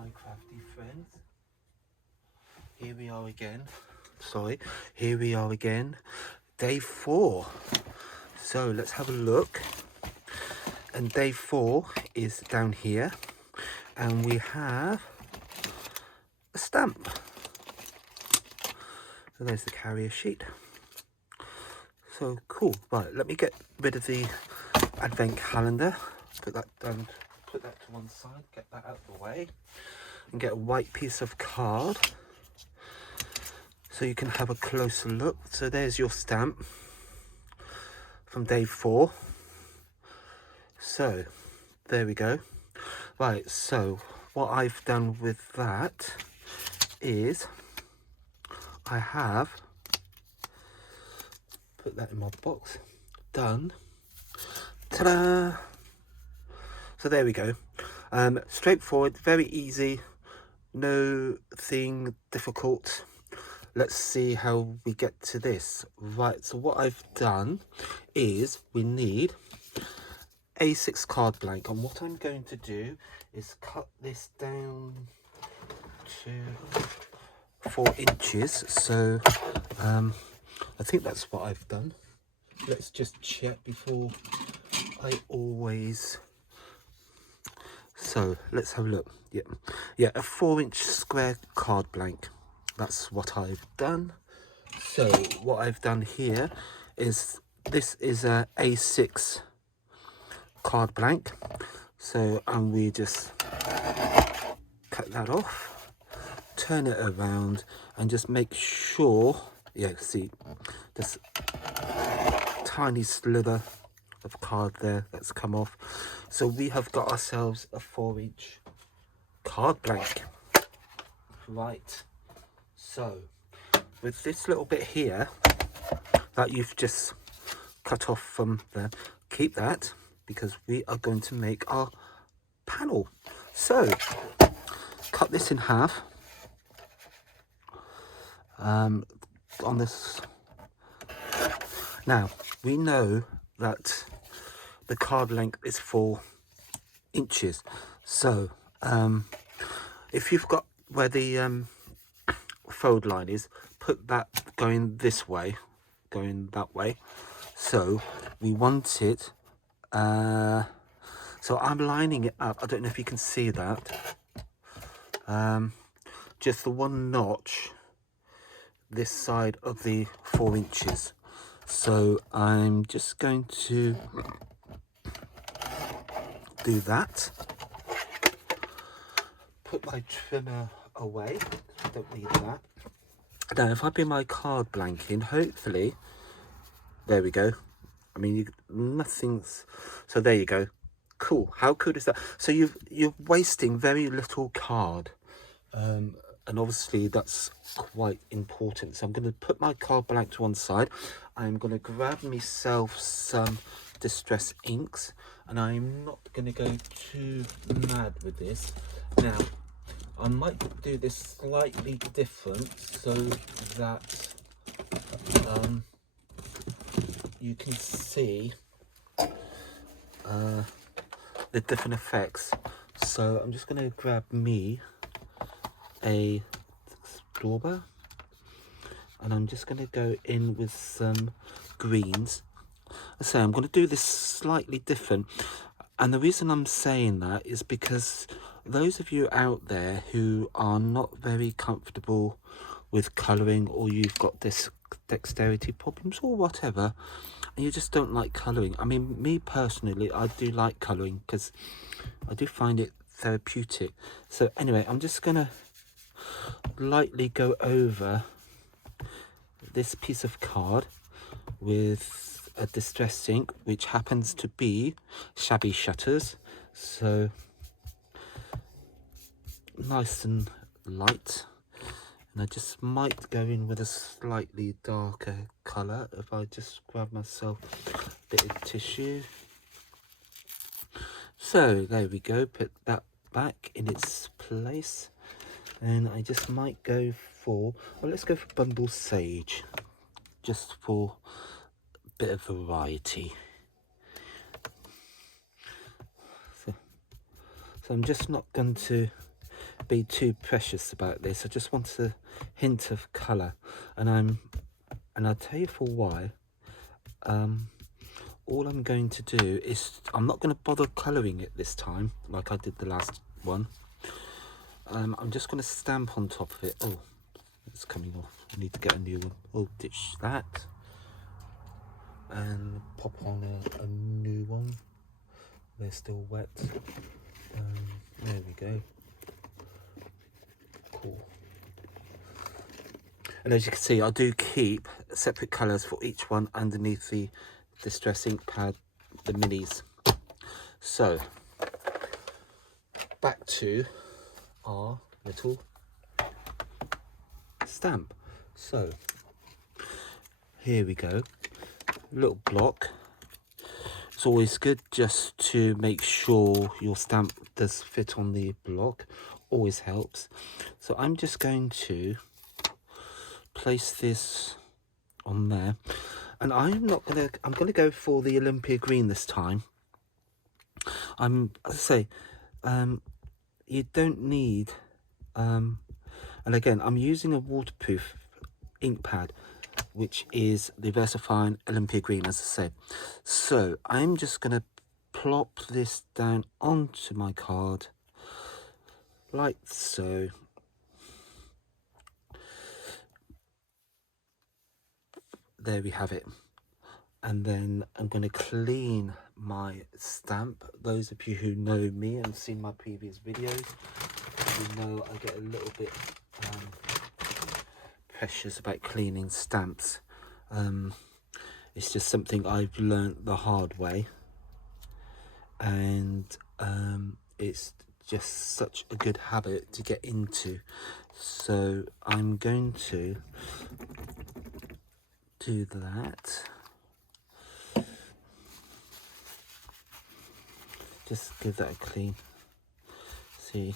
my crafty friends. Here we are again. Here we are again. Day 4. So let's have a look. And day 4 is down here. And we have a stamp. So there's the carrier sheet. So cool. Right, let me get rid of the advent calendar. Put that down. Put that to one side. Get that out of the way. And get a white piece of card. So you can have a closer look. So there's your stamp from day 4. So there we go. Right, so what I've done with that is I have put that in my box. Done. Ta-da! So there we go. Straightforward, very easy, no thing difficult. Let's see how we get to this. Right, so what I've done is we need A6 card blank, and what I'm going to do is cut this down to 4 inches. So I think that's what I've done. Let's just check before I always... So let's have a look. Yeah, a 4-inch square card blank. That's what I've done. So what I've done here is this is a A6 card blank. So and we just cut that off, turn it around, and just make sure. Yeah, see this tiny slither of card there that's come off. So we have got ourselves a 4-inch card blank. Right, so with this little bit here that you've just cut off from there, keep that because we are going to make our panel. So cut this in half on this. Now we know that the card length is 4 inches. So if you've got where the fold line is, put that going this way, going that way. So we want it, so I'm lining it up. I don't know if you can see that. Just the one notch this side of the 4 inches. So I'm just going to do that. Put my trimmer away. Don't need that. Now, if I bring my card blank in, hopefully, there we go. I mean, nothing's. So there you go. Cool. How cool is that? So you're wasting very little card, and obviously that's quite important. So I'm going to put my card blank to one side. I'm going to grab myself some distress inks, and I'm not going to go too mad with this. Now, I might do this slightly different so that you can see the different effects. So I'm just going to grab me a Explorer, and I'm just going to go in with some greens. I say I'm going to do this slightly different, and the reason I'm saying that is because those of you out there who are not very comfortable with colouring, or you've got this dexterity problems or whatever, and you just don't like colouring. I mean, me personally, I do like colouring because I do find it therapeutic. So anyway, I'm just going to lightly go over this piece of card with a distress ink, which happens to be Shabby Shutters. So nice and light, and I just might go in with a slightly darker colour if I just grab myself a bit of tissue. So there we go, put that back in its place, and I just might go for, well, let's go for Bumble Sage, just for a bit of variety. So I'm just not going to be too precious about this. I just want a hint of colour, and I'll tell you for why. All I'm going to do is, I'm not going to bother colouring it this time like I did the last one. I'm just going to stamp on top of it. Oh, it's coming off. I need to get a new one. Oh, ditch that and pop on a new one. They're still wet. There we go. Cool. And as you can see, I do keep separate colours for each one underneath the Distress ink pad, the minis. So back to our little stamp. So here we go, little block. It's always good just to make sure your stamp does fit on the block, always helps. So I'm just going to place this on there, and I'm gonna go for the Olympia green this time. As I say, you don't need and again, I'm using a waterproof ink pad, which is the VersaFine Olympia green, as I said. So I'm just going to plop this down onto my card like so. There we have it. And then I'm going to clean my stamp. Those of you who know me and seen my previous videos, you know I get a little bit precious about cleaning stamps. It's just something I've learnt the hard way, and it's just such a good habit to get into. So I'm going to do that. Just give that a clean, see,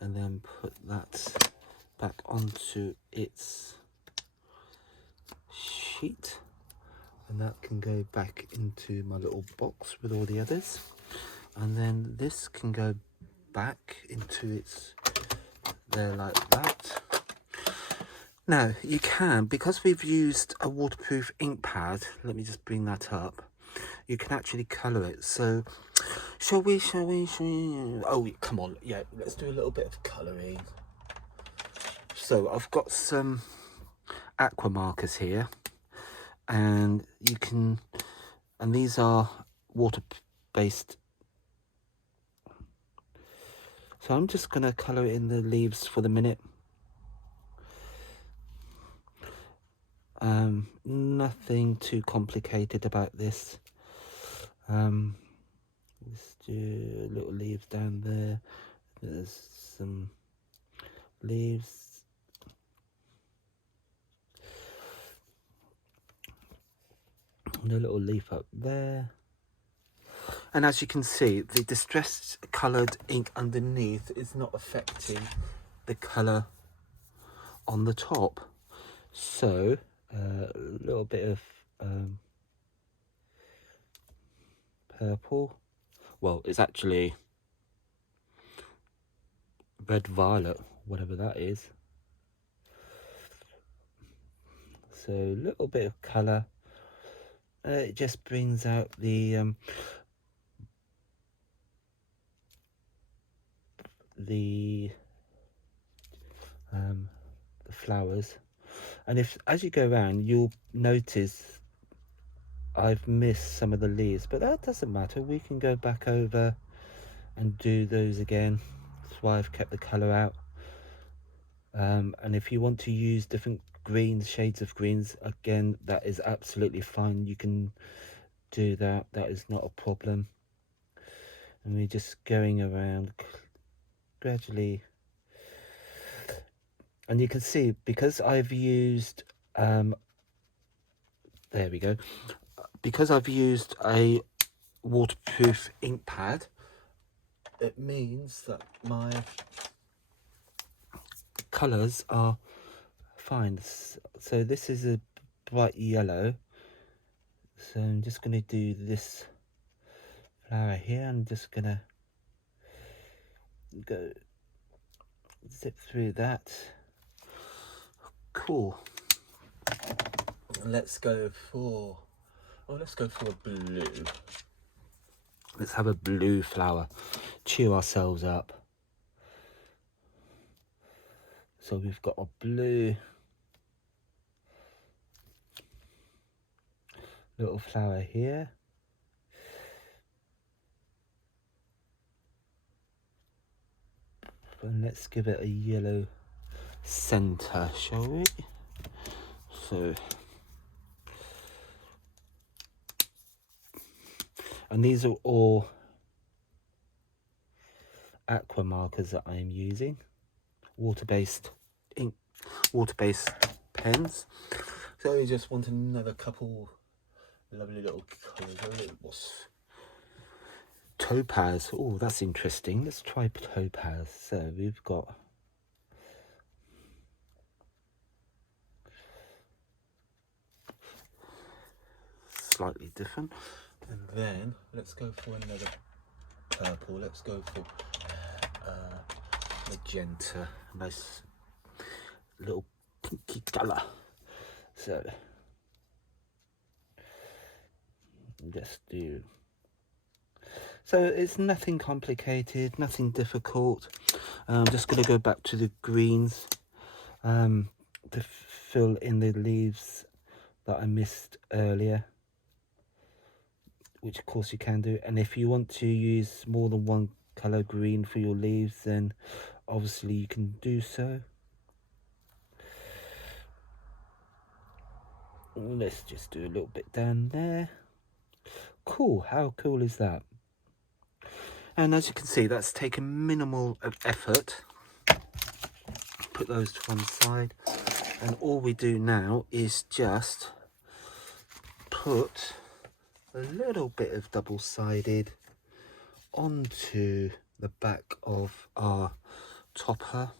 and then put that back onto its sheet, and that can go back into my little box with all the others, and then this can go back into its there like that. Now you can, because we've used a waterproof ink pad, let me just bring that up, you can actually colour it. So shall we oh come on, yeah, let's do a little bit of colouring. So I've got some aqua markers here, and you can, and these are water based. So I'm just going to colour it in the leaves for the minute. Nothing too complicated about this. Let's do little leaves down there. There's some leaves. And a little leaf up there. And as you can see, the distressed coloured ink underneath is not affecting the colour on the top. So a little bit of purple. Well, it's actually red violet, whatever that is. So a little bit of colour. It just brings out the flowers. And if, as you go around, you'll notice I've missed some of the leaves, but that doesn't matter. We can go back over and do those again. That's why I've kept the colour out. And if you want to use different greens, shades of greens, again, that is absolutely fine. You can do that. That is not a problem. And we're just going around gradually. And you can see, because I've used, there we go. Because I've used a waterproof ink pad, it means that my colours are fine. So this is a bright yellow. So I'm just going to do this flower here. I'm just going to go zip through that. Cool. Let's go for, let's go for a blue. Let's have a blue flower. Cheer ourselves up. So we've got a blue little flower here. And let's give it a yellow center, shall we? So, and these are all aqua markers that I am using, water-based ink, water-based pens. So we just want another couple lovely little colours. What's topaz? Oh, that's interesting. Let's try topaz. So we've got slightly different, and then let's go for another purple. Let's go for magenta, nice little pinky colour. So let's do, so it's nothing complicated, nothing difficult. I'm just going to go back to the greens to fill in the leaves that I missed earlier, which of course you can do. And if you want to use more than one colour green for your leaves, then obviously you can do so. Let's just do a little bit down there. Cool, how cool is that? And as you can see, that's taken minimal of effort. Put those to one side, and all we do now is just put a little bit of double-sided onto the back of our topper.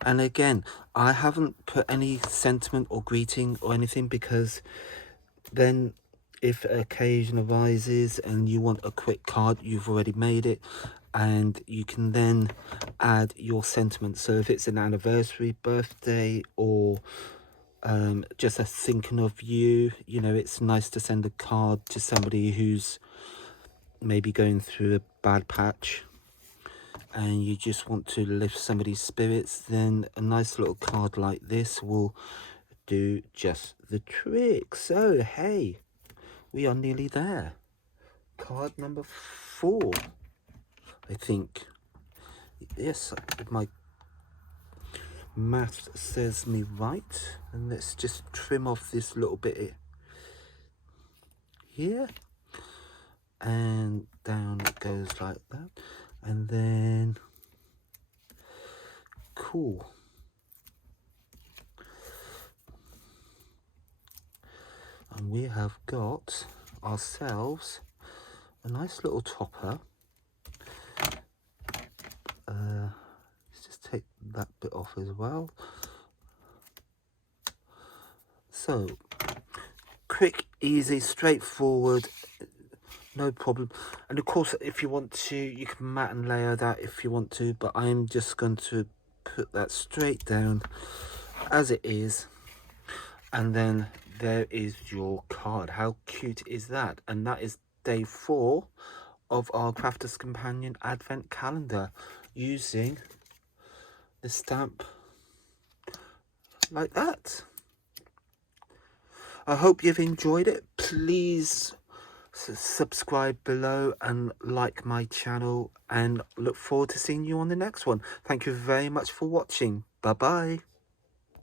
And again, I haven't put any sentiment or greeting or anything, because then if occasion arises and you want a quick card, you've already made it, and you can then add your sentiment. So if it's an anniversary, birthday, or just a thinking of you, you know, it's nice to send a card to somebody who's maybe going through a bad patch and you just want to lift somebody's spirits, then a nice little card like this will do just the trick. So hey, we are nearly there. Card number 4, I think. Yes, my math says me right. And let's just trim off this little bit here, and down it goes like that. And then cool, and we have got ourselves a nice little topper. Let's just take that bit off as well. So quick, easy, straightforward, no problem. And of course, if you want to, you can mat and layer that if you want to, but I'm just going to put that straight down as it is. And then there is your card. How cute is that? And that is day 4 of our Crafters Companion Advent Calendar, using the stamp like that. I hope you've enjoyed it. Please subscribe below and like my channel, and look forward to seeing you on the next one. Thank you very much for watching. Bye bye.